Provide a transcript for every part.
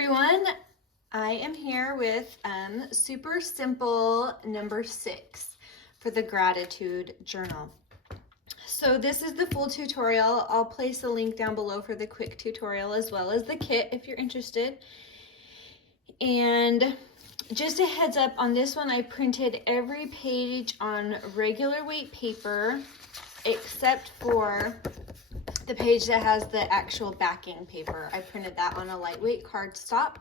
everyone, I am here with super simple number 6 for the gratitude journal. So this is the full tutorial. I'll place a link down below for the quick tutorial as well as the kit if you're interested. And just a heads up on this one, I printed every page on regular weight paper except for the page that has the actual backing paper. I printed that on a lightweight cardstock.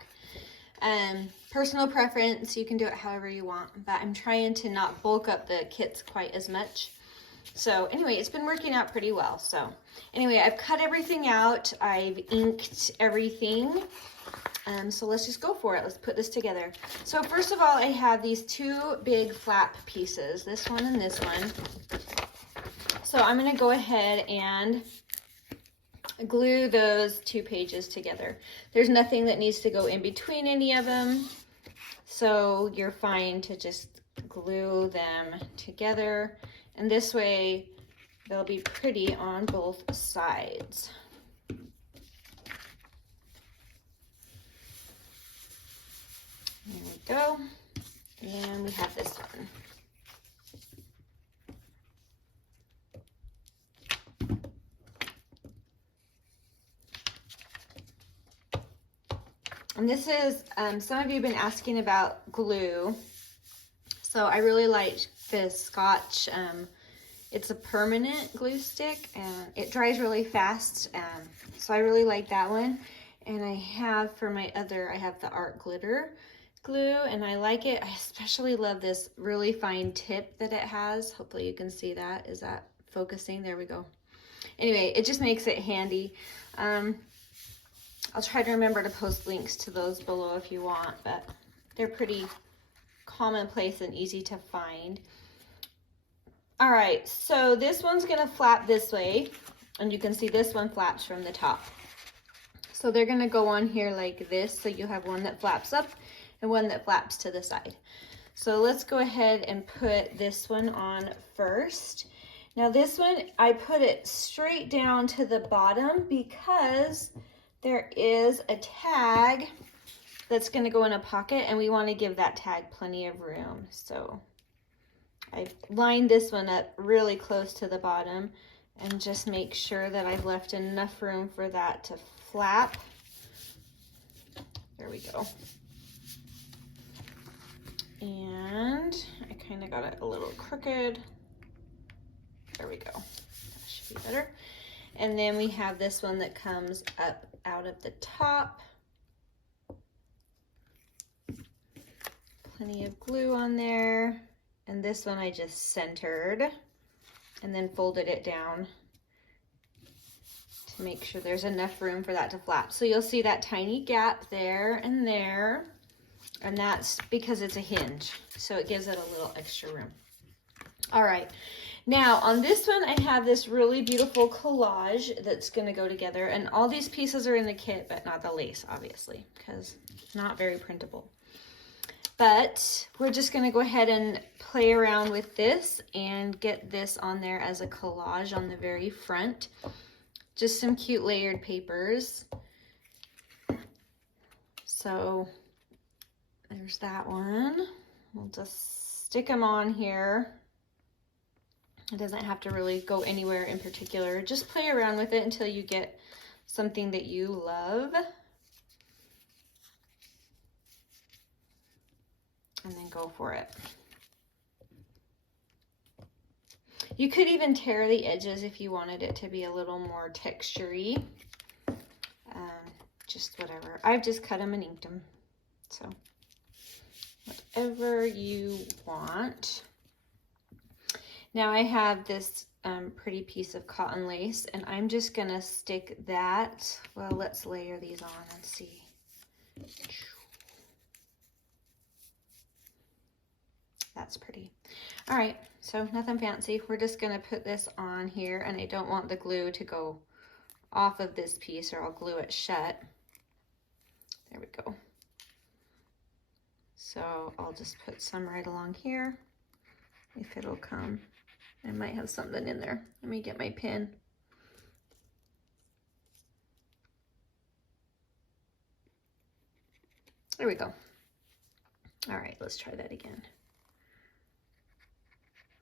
Personal preference, you can do it however you want, but I'm trying to not bulk up the kits quite as much. So anyway, it's been working out pretty well. So anyway, I've cut everything out. I've inked everything. So let's just go for it. Let's put this together. So first of all, I have these two big flap pieces, this one and this one. So I'm going to go ahead and glue those two pages together. There's nothing that needs to go in between any of them, so you're fine to just glue them together, and this way they'll be pretty on both sides. There we go, and we have this one. And this is, some of you have been asking about glue. So I really like this Scotch. It's a permanent glue stick and it dries really fast. So I really like that one. And I have for my other, I have the Art Glitter glue and I like it. I especially love this really fine tip that it has. Hopefully you can see that. Is that focusing? There we go. Anyway, it just makes it handy. I'll try to remember to post links to those below if you want, but they're pretty commonplace and easy to find. All right, so this one's gonna flap this way, and you can see this one flaps from the top. So they're gonna go on here like this, so you have one that flaps up and one that flaps to the side. So let's go ahead and put this one on first. Now this one, I put it straight down to the bottom because there is a tag that's going to go in a pocket and we want to give that tag plenty of room. So I've lined this one up really close to the bottom and just make sure that I've left enough room for that to flap. There we go. And I kind of got it a little crooked. There we go. That should be better. And then we have this one that comes up out of the top. Plenty of glue on there. And this one I just centered and then folded it down to make sure there's enough room for that to flap. So you'll see that tiny gap there and there. And that's because it's a hinge. So it gives it a little extra room. All right. Now on this one, I have this really beautiful collage that's gonna go together, and all these pieces are in the kit, but not the lace, obviously, because it's not very printable. But we're just gonna go ahead and play around with this and get this on there as a collage on the very front. Just some cute layered papers. So there's that one. We'll just stick them on here. It doesn't have to really go anywhere in particular. Just play around with it until you get something that you love. And then go for it. You could even tear the edges if you wanted it to be a little more textury. Just whatever. I've just cut them and inked them. So whatever you want. Now I have this pretty piece of cotton lace, and I'm just gonna stick that, well, let's layer these on and see. That's pretty. All right, so nothing fancy. We're just gonna put this on here, and I don't want the glue to go off of this piece or I'll glue it shut. There we go. So I'll just put some right along here, if it'll come. I might have something in there. Let me get my pin. There we go. All right, let's try that again.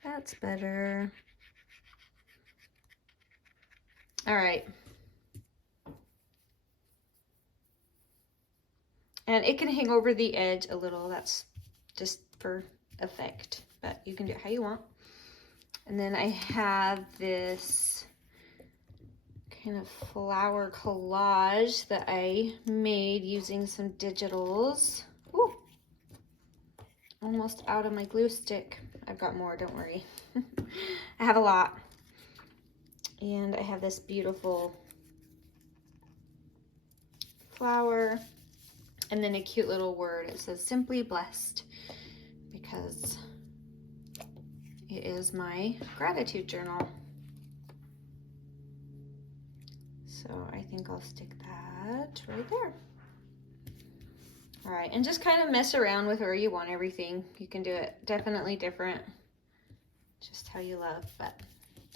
That's better. All right. And it can hang over the edge a little. That's just for effect, but you can do it how you want. And then I have this kind of flower collage that I made using some digitals. Ooh, almost out of my glue stick. I've got more, don't worry. I have a lot. And I have this beautiful flower and then a cute little word. It says simply blessed because it is my gratitude journal. So I think I'll stick that right there. All right, and just kind of mess around with where you want everything. You can do it definitely different, just how you love. But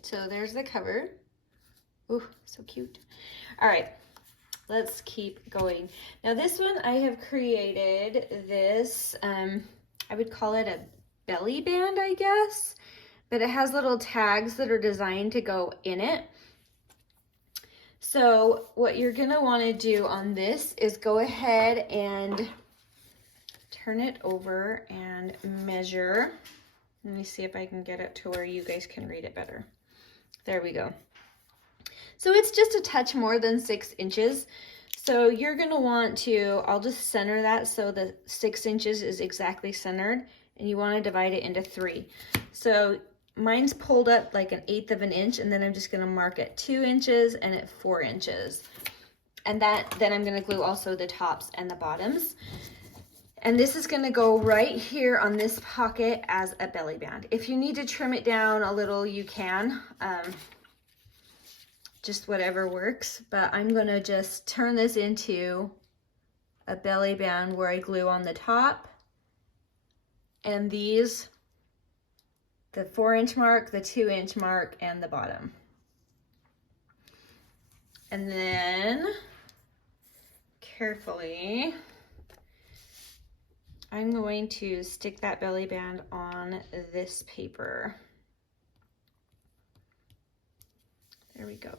so there's the cover. Ooh, so cute. All right, let's keep going. Now this one I have created this, I would call it a belly band, I guess, but it has little tags that are designed to go in it. So what you're gonna wanna do on this is go ahead and turn it over and measure. Let me see if I can get it to where you guys can read it better. There we go. So it's just a touch more than 6 inches. So you're gonna want to, I'll just center that so the 6 inches is exactly centered, and you wanna divide it into 3. So mine's pulled up like 1/8 of an inch, and then I'm just gonna mark at 2 inches and at 4 inches. And then I'm gonna glue also the tops and the bottoms. And this is gonna go right here on this pocket as a belly band. If you need to trim it down a little, you can. Just whatever works. But I'm gonna just turn this into a belly band where I glue on the top. And these, the 4-inch mark, the 2-inch mark, and the bottom. And then carefully, I'm going to stick that belly band on this paper. There we go.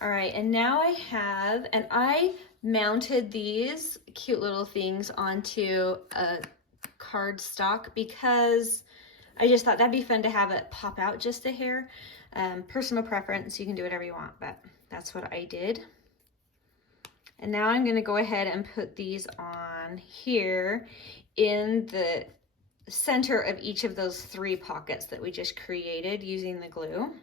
All right, and now I have, and I mounted these cute little things onto a cardstock because I just thought that'd be fun to have it pop out just a hair. Personal preference, you can do whatever you want, but that's what I did. And now I'm gonna go ahead and put these on here in the center of each of those 3 pockets that we just created using the glue.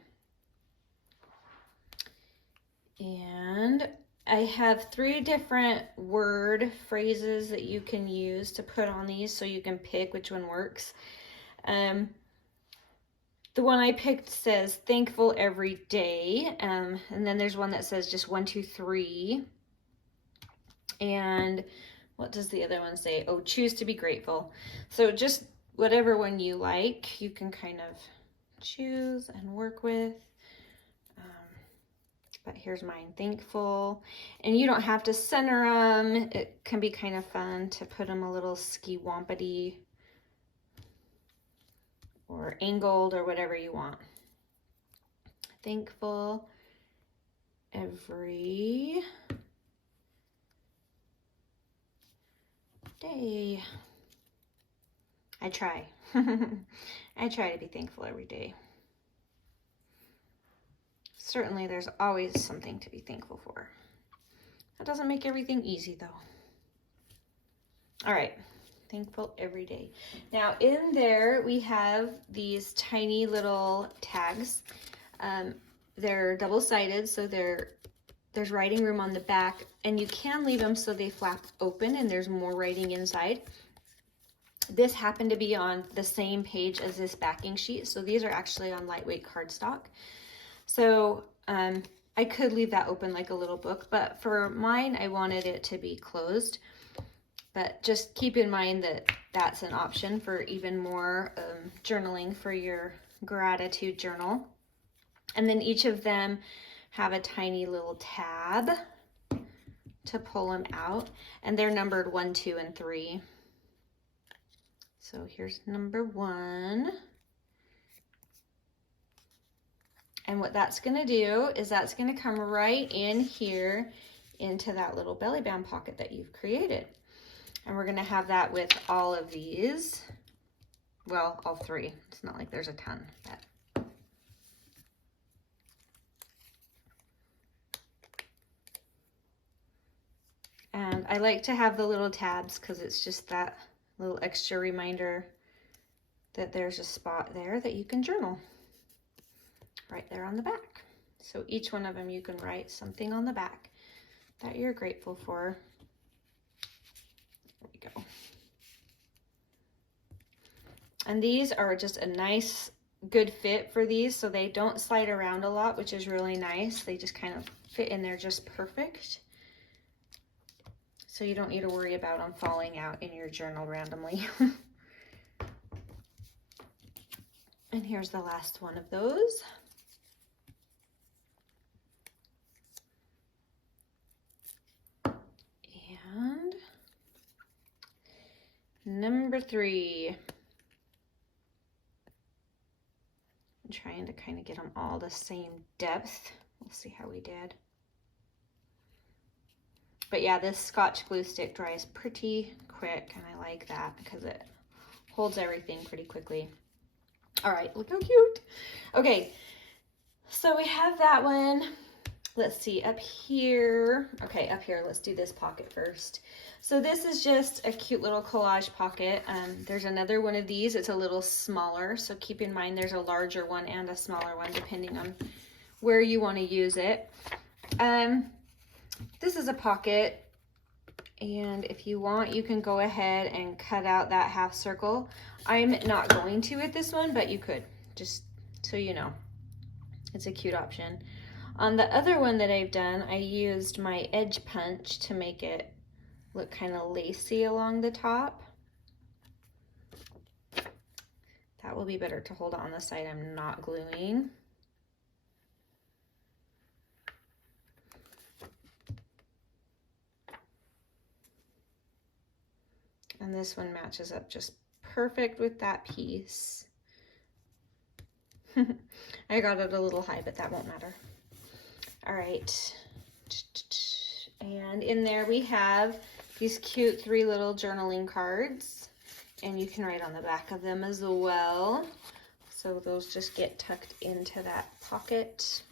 And I have 3 different word phrases that you can use to put on these, so you can pick which one works. The one I picked says thankful every day, and then there's one that says just 1, 2, 3. And what does the other one say? Oh, choose to be grateful. So just whatever one you like, you can kind of choose and work with. But here's mine, thankful. And you don't have to center them. It can be kind of fun to put them a little ski-wompity or angled or whatever you want. Thankful every day. I try. I try to be thankful every day. Certainly there's always something to be thankful for. That doesn't make everything easy though. All right, thankful every day. Now in there we have these tiny little tags. They're double-sided, so there's writing room on the back, and you can leave them so they flap open and there's more writing inside. This happened to be on the same page as this backing sheet, so these are actually on lightweight cardstock. So I could leave that open like a little book, but for mine, I wanted it to be closed. But just keep in mind that that's an option for even more journaling for your gratitude journal. And then each of them have a tiny little tab to pull them out, and they're numbered 1, 2, and 3. So here's number 1. And what that's gonna do is that's gonna come right in here into that little belly band pocket that you've created. And we're gonna have that with all of these. Well, all 3. It's not like there's a ton. But. And I like to have the little tabs because it's just that little extra reminder that there's a spot there that you can journal. Right there on the back. So each one of them you can write something on the back that you're grateful for. There we go. And these are just a nice, good fit for these, so they don't slide around a lot, which is really nice. They just kind of fit in there just perfect. So you don't need to worry about them falling out in your journal randomly. And here's the last one of those. And number 3. I'm trying to kind of get them all the same depth. We'll see how we did. But yeah, this Scotch glue stick dries pretty quick, and I like that because it holds everything pretty quickly. All right, look how cute. Okay, so we have that one. Let's see, up here. Okay, up here, let's do this pocket first. So this is just a cute little collage pocket. There's another one of these. It's a little smaller, so keep in mind there's a larger one and a smaller one depending on where you want to use it. This is a pocket, and if you want, you can go ahead and cut out that half circle. I'm not going to with this one, but you could, just so you know. It's a cute option. On the other one that I've done, I used my edge punch to make it look kind of lacy along the top. That will be better to hold on the side I'm not gluing. And this one matches up just perfect with that piece. I got it a little high, but that won't matter. All right, and in there we have these cute 3 little journaling cards, and you can write on the back of them as well. So those just get tucked into that pocket.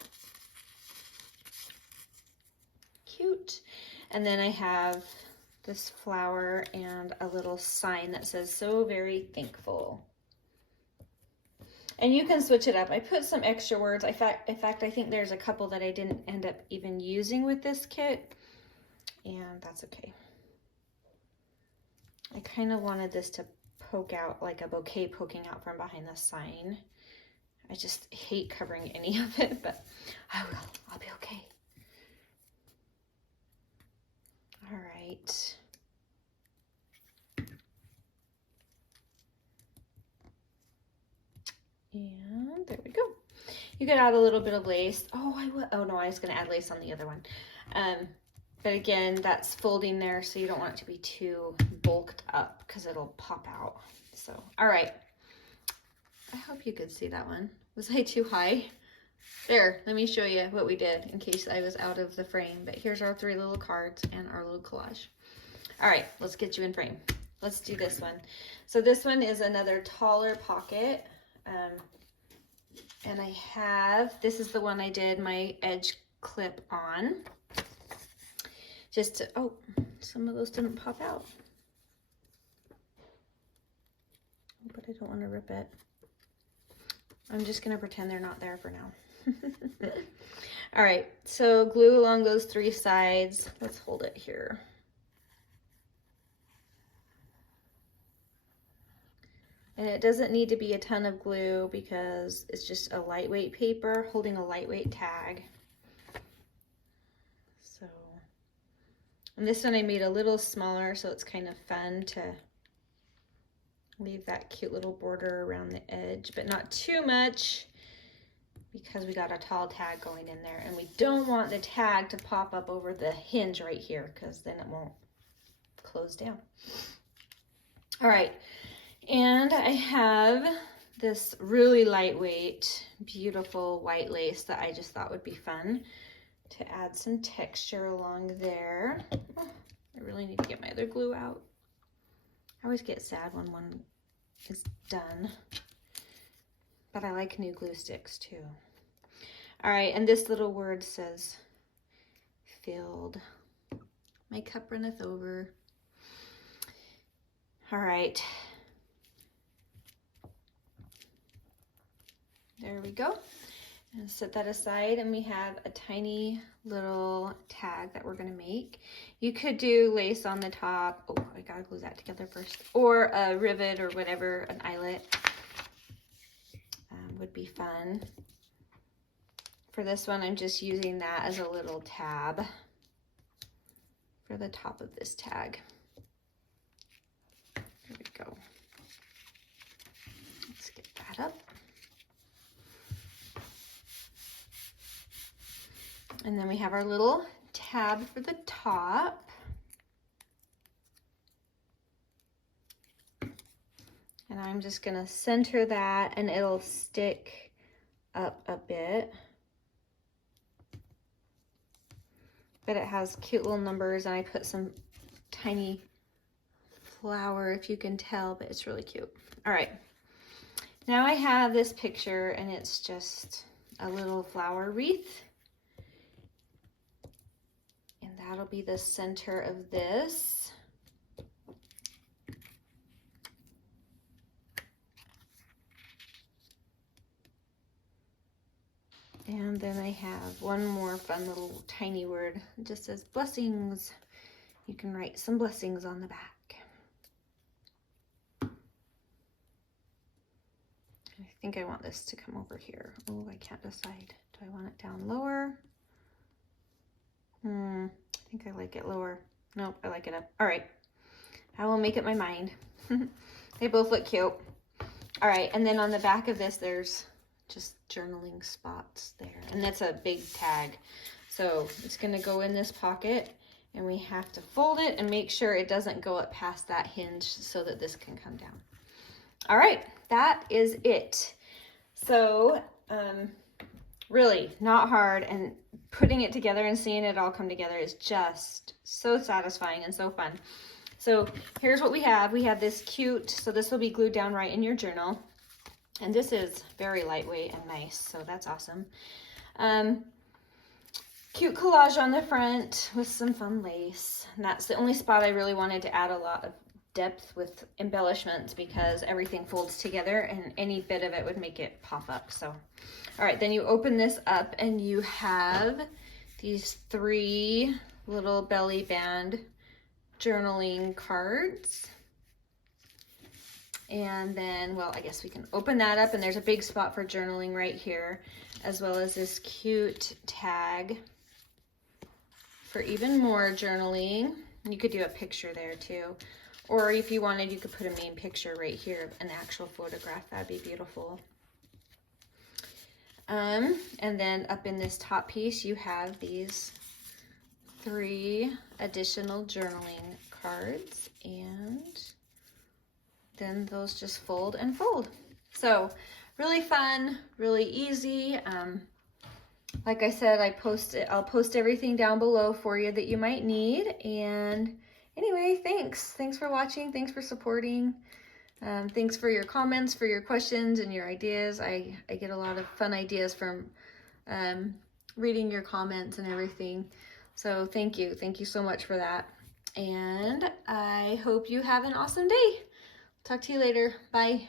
Cute. And then I have this flower and a little sign that says, "So very thankful." And you can switch it up. I put some extra words. In fact, I think there's a couple that I didn't end up even using with this kit, and that's okay. I kind of wanted this to poke out like a bouquet poking out from behind the sign. I just hate covering any of it, but I will. I'll be okay. All right. And there we go. You could add a little bit of lace. Oh no, I was gonna add lace on the other one. But again, that's folding there, so you don't want it to be too bulked up because it'll pop out. So, all right. I hope you could see that one. Was I too high? There, let me show you what we did in case I was out of the frame. But here's our 3 little cards and our little collage. All right, let's get you in frame. Let's do this one. So this one is another taller pocket. And I have, this is the one I did my edge clip on. Just to, oh, some of those didn't pop out. But I don't want to rip it. I'm just going to pretend they're not there for now. All right, so glue along those 3 sides. Let's hold it here. And it doesn't need to be a ton of glue because it's just a lightweight paper holding a lightweight tag. So, and this one I made a little smaller, so it's kind of fun to leave that cute little border around the edge, but not too much because we got a tall tag going in there, and we don't want the tag to pop up over the hinge right here because then it won't close down. All right, and I have this really lightweight, beautiful white lace that I just thought would be fun to add some texture along there. Oh, I really need to get my other glue out. I always get sad when one is done, but I like new glue sticks too. All right, and this little word says filled. My cup runneth over. All right. There we go. And set that aside, and we have a tiny little tag that we're gonna make. You could do lace on the top. Oh, I gotta glue that together first. Or a rivet or whatever, an eyelet would be fun. For this one, I'm just using that as a little tab for the top of this tag. There we go. Let's get that up. And then we have our little tab for the top. And I'm just gonna center that, and it'll stick up a bit. But it has cute little numbers, and I put some tiny flower, if you can tell, but it's really cute. All right, now I have this picture, and it's just a little flower wreath. And that'll be the center of this. And then I have one more fun little tiny word. It just says blessings. You can write some blessings on the back. I think I want this to come over here. Oh, I can't decide. Do I want it down lower? I think I like it lower. Nope, I like it up. All right, I will make up my mind. They both look cute. All right, and then on the back of this, there's just journaling spots there. And that's a big tag. So it's gonna go in this pocket, and we have to fold it and make sure it doesn't go up past that hinge so that this can come down. All right, that is it. So, really not hard, and putting it together and seeing it all come together is just so satisfying and so fun. So here's what we have. We have this cute, so this will be glued down right in your journal. And this is very lightweight and nice, so that's awesome. Cute collage on the front with some fun lace. And that's the only spot I really wanted to add a lot of depth with embellishments, because everything folds together and any bit of it would make it pop up. So, all right, then you open this up and you have these 3 little belly band journaling cards. And then, well, I guess we can open that up, and there's a big spot for journaling right here, as well as this cute tag for even more journaling. You could do a picture there too. Or if you wanted, you could put a main picture right here, an actual photograph. That'd be beautiful. And then up in this top piece, you have these 3 additional journaling cards, and then those just fold and fold. So really fun, really easy. Like I said, I'll post everything down below for you that you might need. And anyway, thanks for watching. Thanks for supporting. Thanks for your comments, for your questions and your ideas. I get a lot of fun ideas from reading your comments and everything. So thank you so much for that. And I hope you have an awesome day. Talk to you later. Bye.